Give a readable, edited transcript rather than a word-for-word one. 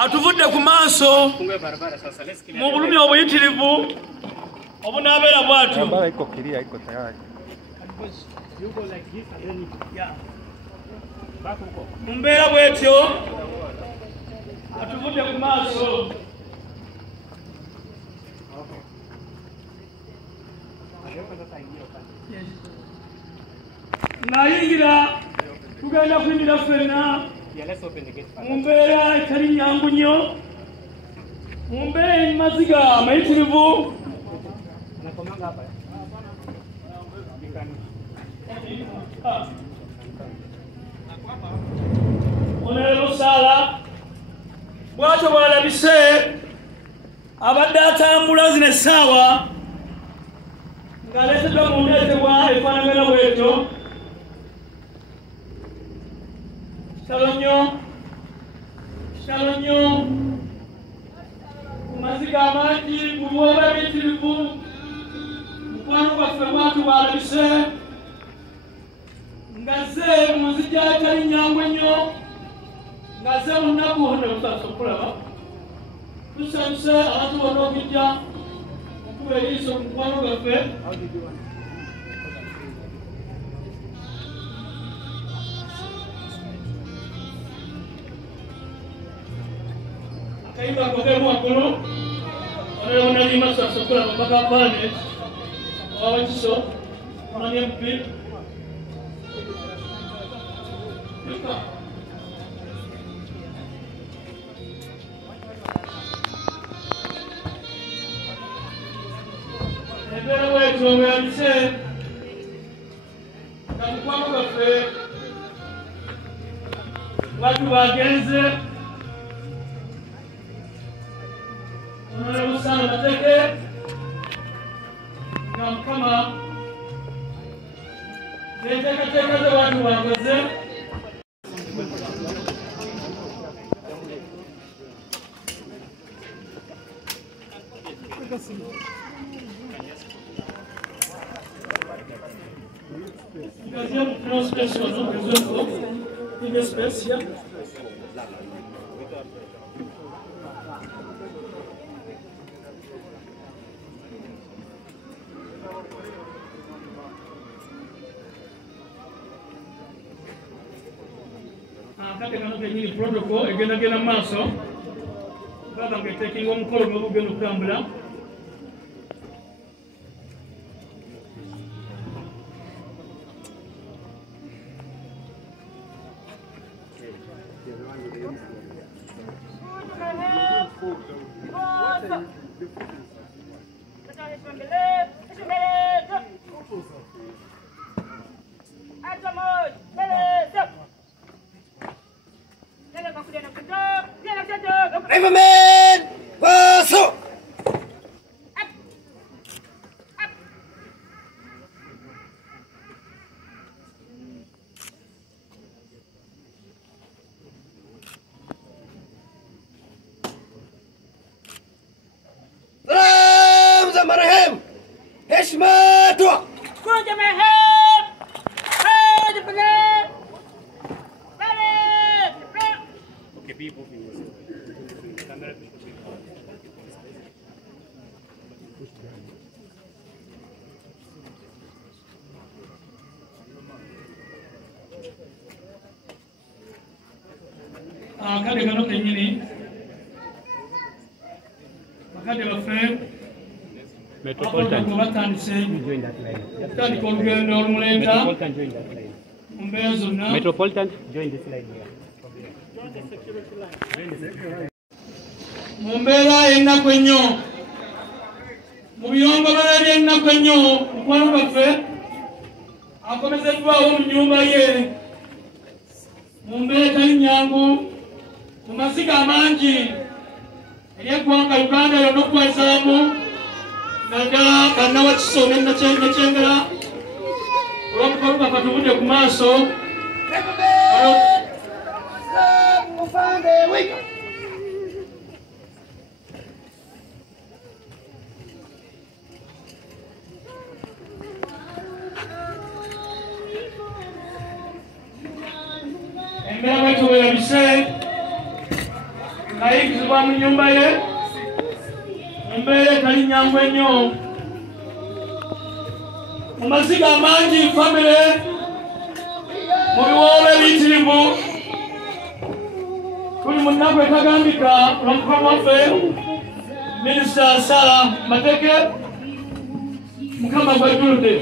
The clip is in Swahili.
atuvudde ku maaso mu bulumi obuyitirivu obunabeera bwatyo mu mbeera bwetyo atuvudde ku maaso ng'ayingira tugenda kuyingira ffenna mu mbeera etali nnyangu nnyo, mu mbeera y'emaziga amayitirivu. Onoolero Saala bw'atyo bw'alabise abadde atambula zino essaawa ng'aleeteddwa mu ndeetebwa efaanagana bwetyo. Kitalo nnyo ku maziga amangi mu bwoba ebiyitirivu mukwano gwaffe bw'atyo bw'alabise ng'azze mu nzija etali nnyangu ennyo, ng'azze mu nnaku nebutaasa okulaba. Tusanyuse abantu bonna okujja okuba eriiso ku mukwano gwaffe. Akayimba kokemu waggulu oneewo nalima sasa okulaba bakapaane owawakiso omani empi embeera bwetyo bweyandise nga mukwano gwaffe bwatu bagenze onoolero Saala Mateke nga Mukama n'enteekateeka ze bwatu bakoze. Kati kano kenyini protocol egenda maaso baba ngetekinga omukolo gw'obugenda okutambula. Riverman! Paso! Salam za marehemu! Heshima dua! Kuja marehemu! Kuja marehemu! Okay, people. Kale kano kenyini bakadde baffe batandise okutandika olugendo olumuleeta mu mbeera zonna. Mu mbeera y'ennaku ennyo, mu biyongobero by'ennaku ennyo, mukwano gwaffe akomezeddwawo mu nnyumba ye mu mbeera etali nnyangu, mu maziga amangi ery'eggwanga Uganda yonna okukwazaamu naddala bannawakiso ne Nakyengera olw'omukolo gwaffe tuvudde ku maaso. Embeera bwetyo bwerabise naye ayikizibwa mu nyumba ye mumbeera etali nnyangu ennyo mu maziga amangi famire mu biwoobe ebiyitirivu tuli mu nnaku etagambika lwamukama waffe minisita Sara Mateke mukama gwejjuludde